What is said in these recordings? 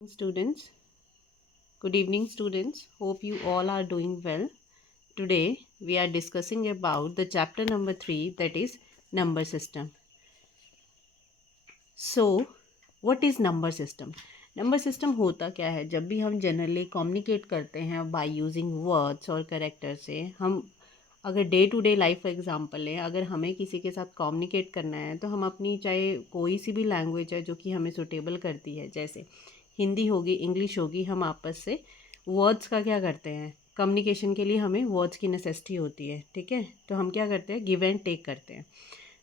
Students, good evening students. Hope you all are doing well. Today we are discussing about the chapter number 3, that is number system. So what is number system? Number system होता क्या है? जब भी हम generally communicate करते हैं by using words और character से, हम अगर डे टू डे लाइफ का एग्जांपल लें, अगर हमें किसी के साथ कम्युनिकेट करना है तो हम अपनी चाहे कोई सी भी लैंग्वेज है जो कि हमें सुटेबल करती है, जैसे हिंदी होगी, इंग्लिश होगी, हम आपस से वर्ड्स का क्या करते हैं, कम्युनिकेशन के लिए हमें वर्ड्स की नेसेसिटी होती है, ठीक है। तो हम क्या करते हैं, गिव एंड टेक करते हैं।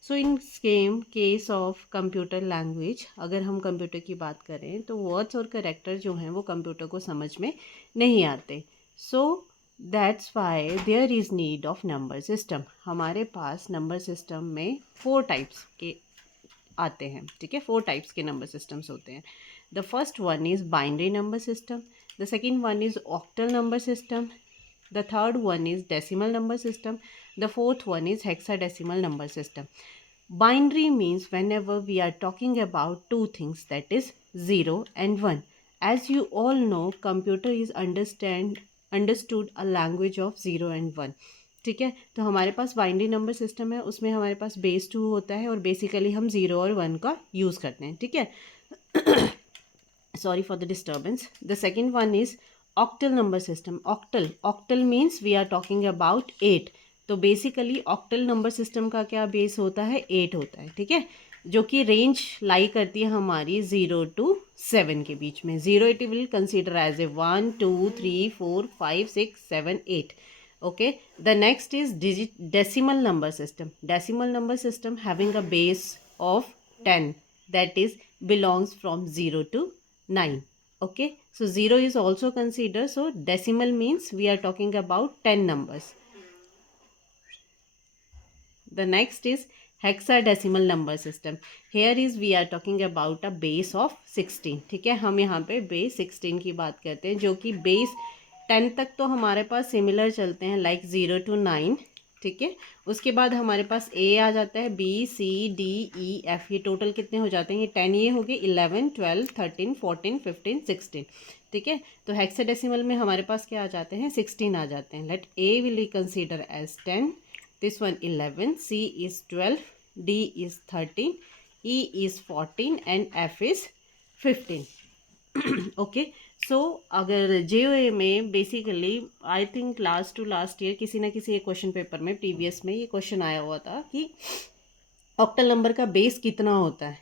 So in same case of computer language, अगर हम कंप्यूटर की बात करें तो वर्ड्स और कैरेक्टर जो हैं वो कंप्यूटर को समझ में नहीं आते। So that's why there is need of number system. हमारे पास नंबर सिस्टम में 4 टाइप्स के आते हैं, ठीक है। 4 टाइप्स के नंबर सिस्टम्स होते हैं। The first one is binary number system, the second one is octal number system, the third one is decimal number system, the fourth one is hexadecimal number system. Binary means whenever we are talking about two things, that is 0 and 1. As you all know, computer is understood a language of 0 and 1, ठीक है। तो हमारे पास binary number system है, उसमें हमारे पास base 2 होता है और बेसिकली हम 0 और 1 का यूज़ करते हैं, ठीक है। Sorry for the disturbance. The second one is octal number system. Octal means we are talking about 8. तो बेसिकली ऑक्टल नंबर सिस्टम का क्या बेस होता है, 8 होता है, ठीक है, जो कि रेंज लाई करती है हमारी 0 to 7 के बीच में। 0 it will consider as a 1 2 3 4 5 6 7 8. Okay, the next is decimal number system. Decimal number system having a base of 10, that is belongs from 0 to 9. Okay, so 0 is also considered, so decimal means we are talking about 10 numbers. The next is hexadecimal number system. Here is we are talking about a base of 16, ठीक है। हम यहाँ पे base 16 की बात करते हैं, जो कि base 10 तक तो हमारे पास सिमिलर चलते हैं, लाइक 0 to 9, ठीक है। उसके बाद हमारे पास A आ जाता है, B C D E F, ये टोटल कितने हो जाते हैं, ये 10 ये हो गए, 11 12 13 14 15 16, ठीक है। तो हेक्साडेसिमल में हमारे पास क्या आ जाते हैं, 16 आ जाते हैं। Let A will be consider as 10, this one 11, C is 12, D is 13, E is 14 and F is 15. Okay, so अगर JOA में basically I think last to last year किसी ना किसी एक क्वेश्चन पेपर में प्रीवियस में ये क्वेश्चन आया हुआ था कि ऑक्टल नंबर का बेस कितना होता है।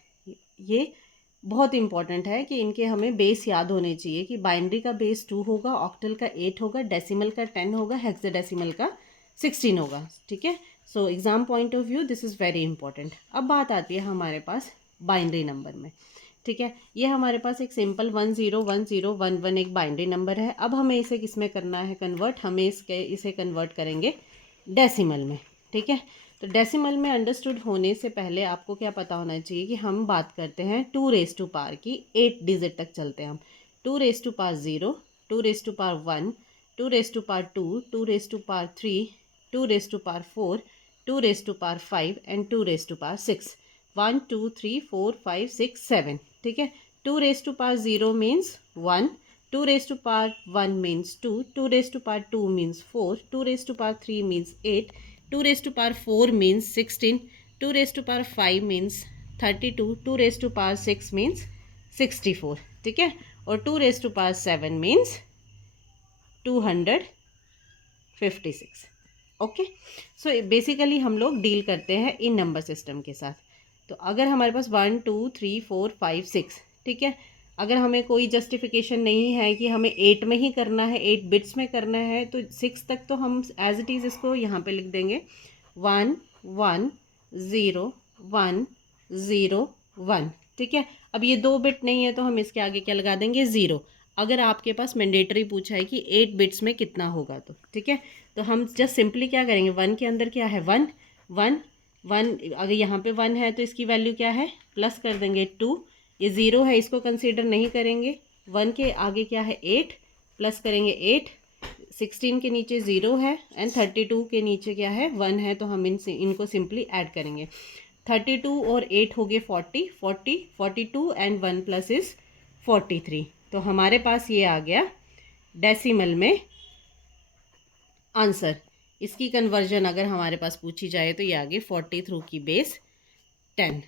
ये बहुत इंपॉर्टेंट है कि इनके हमें बेस याद होने चाहिए कि बाइनरी का बेस 2 होगा, ऑक्टल का 8 होगा, डेसिमल का 10 होगा, हेक्साडेसिमल का 16 होगा, ठीक है। So exam point of view this is very important. अब बात आती है हमारे पास बाइनरी नंबर में, ठीक है। ये हमारे पास एक सिंपल 1 0 1 0 1 1 एक बाइनरी नंबर है। अब हमें इसे किस में करना है कन्वर्ट, हमें इसे कन्वर्ट करेंगे डेसिमल में, ठीक है। तो डेसिमल में अंडरस्टूड होने से पहले आपको क्या पता होना चाहिए कि हम बात करते हैं 2 रेज़ टू पावर की, 8 डिजिट तक चलते हैं हम। 2 raise to power 0, 2 raise to power 1, 2 raise to power 2, 2 raise to power 3, 2 raise to power 4, 2 raise to power 5 and 2 raise to power 6। 1 2 3 4 5 6 7, ठीक है। 2 raise to power 0 means 1, 2 raise to power 1 means 2, 2 raise to power 2 means 4, 2 raise to power 3 means 8, 2 raise to power 4 means 16, 2 raise to power 5 means 32, 2 raise to power 6 means 64, ठीक है। और 2 raise to power 7 means 256। Okay, so basically हम लोग deal करते हैं इन number system के साथ। तो अगर हमारे पास 1 2 3 4 5 6, ठीक है, अगर हमें कोई जस्टिफिकेशन नहीं है कि हमें 8 में ही करना है, 8 बिट्स में करना है, तो 6 तक तो हम एज इट इज़ इसको यहाँ पे लिख देंगे 1 1 0 1 0 1, ठीक है। अब ये 2 बिट नहीं है तो हम इसके आगे क्या लगा देंगे, 0। अगर आपके पास मैंडेटरी पूछा है कि 8 बिट्स में कितना होगा, तो ठीक है, तो हम जस्ट सिंपली क्या करेंगे, 1 के अंदर क्या है, 1 1 1, अगर यहाँ पे 1 है तो इसकी वैल्यू क्या है, प्लस कर देंगे 2, ये 0 है इसको कंसीडर नहीं करेंगे। 1 के आगे क्या है, 8, प्लस करेंगे 8, 16 के नीचे 0 है एंड 32 के नीचे क्या है, 1 है, तो हम इनको सिंपली ऐड करेंगे। 32 और 8 हो गए 40, 42 एंड 1 प्लस इज़ 43, तो हमारे पास ये आ गया डेसिमल में आंसर। इसकी कन्वर्जन अगर हमारे पास पूछी जाए तो ये आ गई 43 की बेस 10।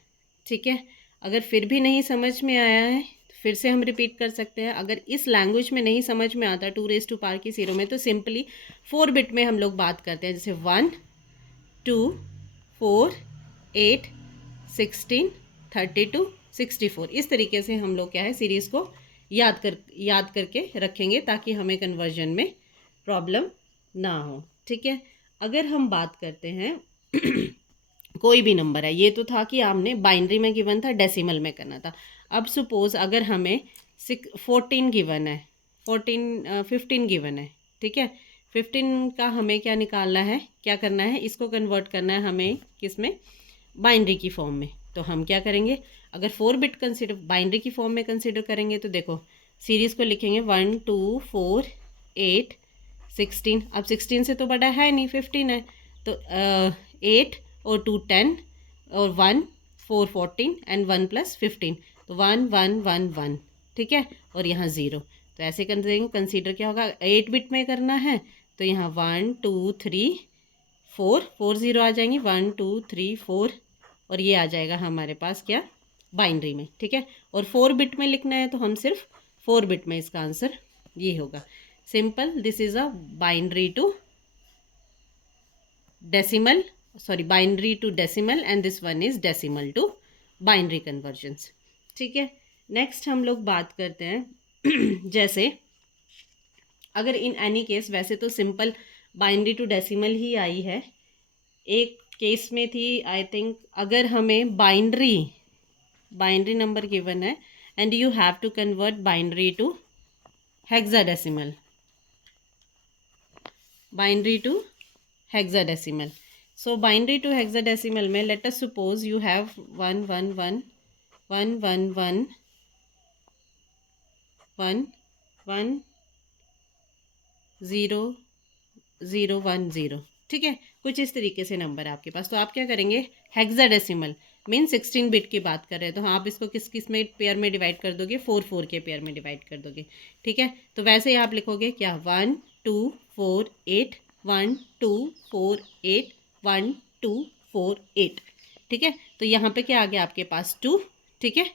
ठीक है, अगर फिर भी नहीं समझ में आया है तो फिर से हम रिपीट कर सकते हैं। अगर इस लैंग्वेज में नहीं समझ में आता 2 की 0 में, तो सिंपली 4 बिट में हम लोग बात करते हैं, जैसे 1 2 4 8 16 32 64। इस तरीके से हम लोग क्या है सीरीज़ को याद करके रखेंगे ताकि हमें कन्वर्जन में प्रॉब्लम ना हो। ठीक है, अगर हम बात करते हैं कोई भी नंबर है, ये तो था कि आपने बाइनरी में गिवन था, डेसिमल में करना था। अब सपोज अगर हमें 14 गिवन है, 15 गिवन है, ठीक है, 15 का हमें क्या निकालना है, क्या करना है, इसको कन्वर्ट करना है हमें किस में, बाइनरी की फॉर्म में। तो हम क्या करेंगे, अगर 4 बिट कंसिडर बाइनरी की फॉर्म में कंसिडर करेंगे तो देखो सीरीज़ को लिखेंगे 1 2 4 8 16। अब 16 से तो बड़ा है नहीं, 15 है, तो 8 और 2 10 और 1 4 14 एंड 1 + 15, तो 1 1 1 1। ठीक है, और यहाँ 0। तो ऐसे कर देंगे, कंसीडर क्या होगा, 8 बिट में करना है तो यहाँ 1 2 3 4 0 आ जाएंगी, 1 2 3 4, और ये आ जाएगा हमारे पास क्या, बाइनरी में। ठीक है, और 4 बिट में लिखना है तो हम सिर्फ 4 बिट में इसका आंसर ये होगा। Simple, this is a binary to decimal, sorry binary to decimal, and this one is decimal to binary conversions. ठीक है, नेक्स्ट हम लोग बात करते हैं जैसे अगर इन एनी केस, वैसे तो सिंपल बाइनरी टू डेसिमल ही आई है, एक केस में थी आई थिंक, अगर हमें बाइनरी नंबर गिवन है and you have to convert binary to hexadecimal, binary to hexadecimal. So binary to hexadecimal में let us suppose you have 1 1 1 1 1 1 1 1 0 0 1 0। ठीक है, कुछ इस तरीके से नंबर है आपके पास, तो आप क्या करेंगे, हेक्साडेसिमल मीन 16 बिट की बात कर रहे हैं, तो हाँ आप इसको किस किस में पेयर में डिवाइड कर दोगे, 4 4 के पेयर में डिवाइड कर दोगे। ठीक है, तो वैसे ही आप लिखोगे क्या, 1 2 4 8 1 2 4 8 1 2 4 8। ठीक है, तो यहाँ पे क्या आ गया आपके पास 2। ठीक है,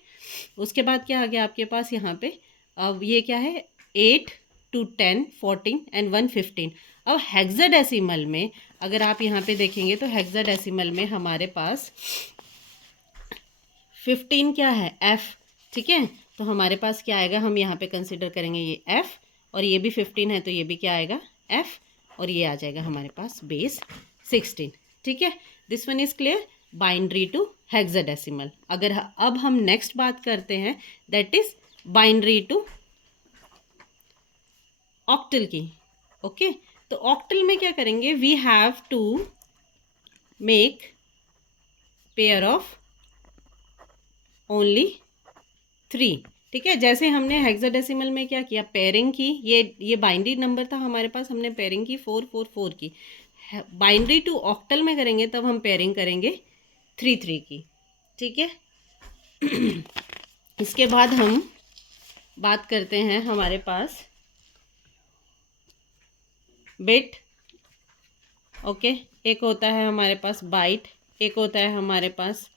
उसके बाद क्या आ गया आपके पास यहाँ पे, अब ये क्या है, 8 2 10 14 एंड 1 15। अब हेक्साडेसिमल में अगर आप यहाँ पे देखेंगे तो हेक्साडेसिमल में हमारे पास 15 क्या है, F। ठीक है, तो हमारे पास क्या आएगा, हम यहाँ पे कंसिडर करेंगे ये F, और ये भी 15 है तो ये भी क्या आएगा, F, और ये आ जाएगा हमारे पास बेस 16। ठीक है, this one is clear, binary to hexadecimal. अगर अब हम नेक्स्ट बात करते हैं, that is binary to octal की। ओके, तो ऑक्टल में क्या करेंगे, we have to make pair of only 3। ठीक है, जैसे हमने हेक्साडेसिमल में क्या किया, पेयरिंग की, ये बाइनरी नंबर था हमारे पास, हमने पेयरिंग की 4 4 4 की। बाइनरी टू ऑक्टल में करेंगे तब हम पेयरिंग करेंगे 3 3 की। ठीक है इसके बाद हम बात करते हैं हमारे पास बिट। ओके, एक होता है हमारे पास बाइट, एक होता है हमारे पास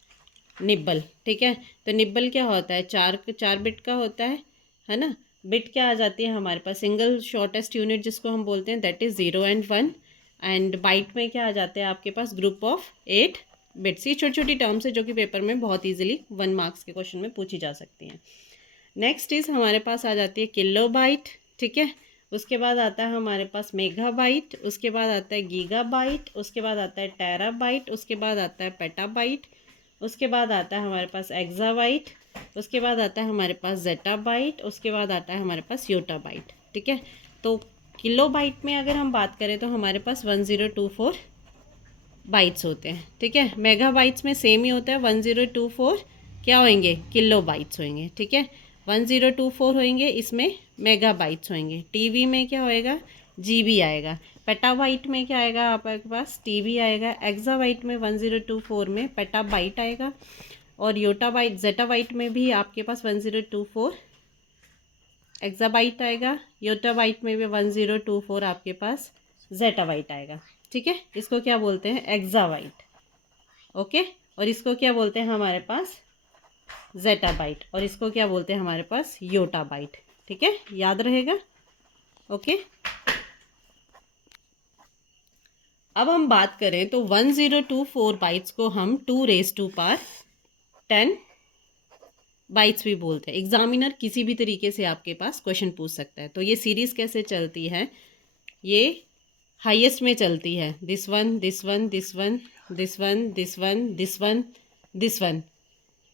निब्बल। ठीक है, तो निब्बल क्या होता है, 4 बिट का होता है ना। बिट क्या आ जाती है हमारे पास, सिंगल शॉर्टेस्ट यूनिट जिसको हम बोलते हैं, that is 0 and 1। And byte में क्या आ जाते हैं आपके पास, ग्रुप ऑफ 8 बिट्स। ये छोटी छोटी टर्म्स है जो कि पेपर में बहुत ईजिली 1 मार्क्स के क्वेश्चन में पूछी जा सकती हैं। नेक्स्ट इज़ हमारे पास आ जाती है किलो बाइट। ठीक है, उसके बाद आता है हमारे पास मेगाबाइट, उसके बाद आता है गीगाबाइट, उसके बाद आता है टेराबाइट, उसके बाद आता है पेटाबाइट, उसके बाद आता है हमारे पास एक्साबाइट, उसके बाद आता है हमारे पास जेटाबाइट, उसके बाद आता है हमारे पास योटाबाइट। ठीक है, तो किलो बाइट में अगर हम बात करें तो हमारे पास 1024 बाइट्स होते हैं। ठीक है, मेगाबाइट्स में सेम ही होता है, 1024 क्या होंगे, किलो बाइट्स होंगे। ठीक है, 1024 होंगे, इसमें मेगाबाइट्स होंगे। टीबी में क्या होएगा, जीबी आएगा। पेटाबाइट में क्या आएगा आपके पास, टीबी आएगा। एक्साबाइट में 1024 में पेटाबाइट आएगा, और योटाबाइट जेटाबाइट में भी आपके पास 1024 एक्साबाइट आएगा, योटाबाइट में भी 1024 आपके पास जेटाबाइट आएगा। ठीक है, इसको क्या बोलते हैं, एक्साबाइट। ओके, और इसको क्या बोलते हैं हमारे पास, जेटाबाइट, और इसको क्या बोलते हैं हमारे पास, योटाबाइट। ठीक है, याद रहेगा। ओके, अब हम बात करें तो 1024 बाइट्स को हम 2⁻10 बाइट्स भी बोलते हैं। एग्जामिनर किसी भी तरीके से आपके पास क्वेश्चन पूछ सकता है। तो ये सीरीज़ कैसे चलती है, ये हाईएस्ट में चलती है, this one this one this one this one this one this one this one.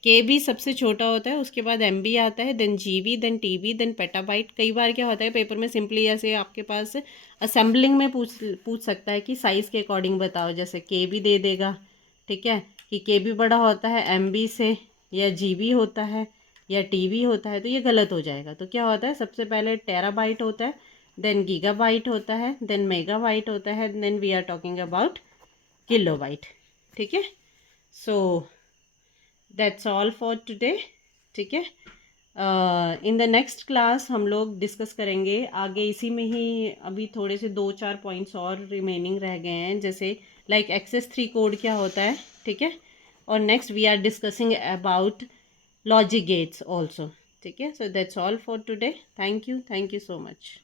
के बी सबसे छोटा होता है, उसके बाद एम बी आता है, then G B, then T B, then petabyte. कई बार क्या होता है पेपर में सिंपली ऐसे आपके पास असेंबलिंग में पूछ सकता है कि साइज़ के अकॉर्डिंग बताओ, जैसे के बी दे देगा। ठीक है, कि के बी बड़ा होता है एम बी से, या जी बी होता है, या टी बी होता है, तो ये गलत हो जाएगा। तो क्या होता है, सबसे पहले टेराबाइट होता है, देन गीगाबाइट होता है, देन मेगाबाइट होता है, then we are talking about kilobyte. ठीक है, so that's all for today. ठीक है, इन द नेक्स्ट क्लास हम लोग डिस्कस करेंगे आगे, इसी में ही अभी थोड़े से 2-4 पॉइंट्स और रिमेनिंग रह गए हैं, जैसे लाइक एक्सेस 3 कोड क्या होता है। ठीक है, और next we are discussing about logic gates also. ठीक है, so that's all for today. Thank you so much.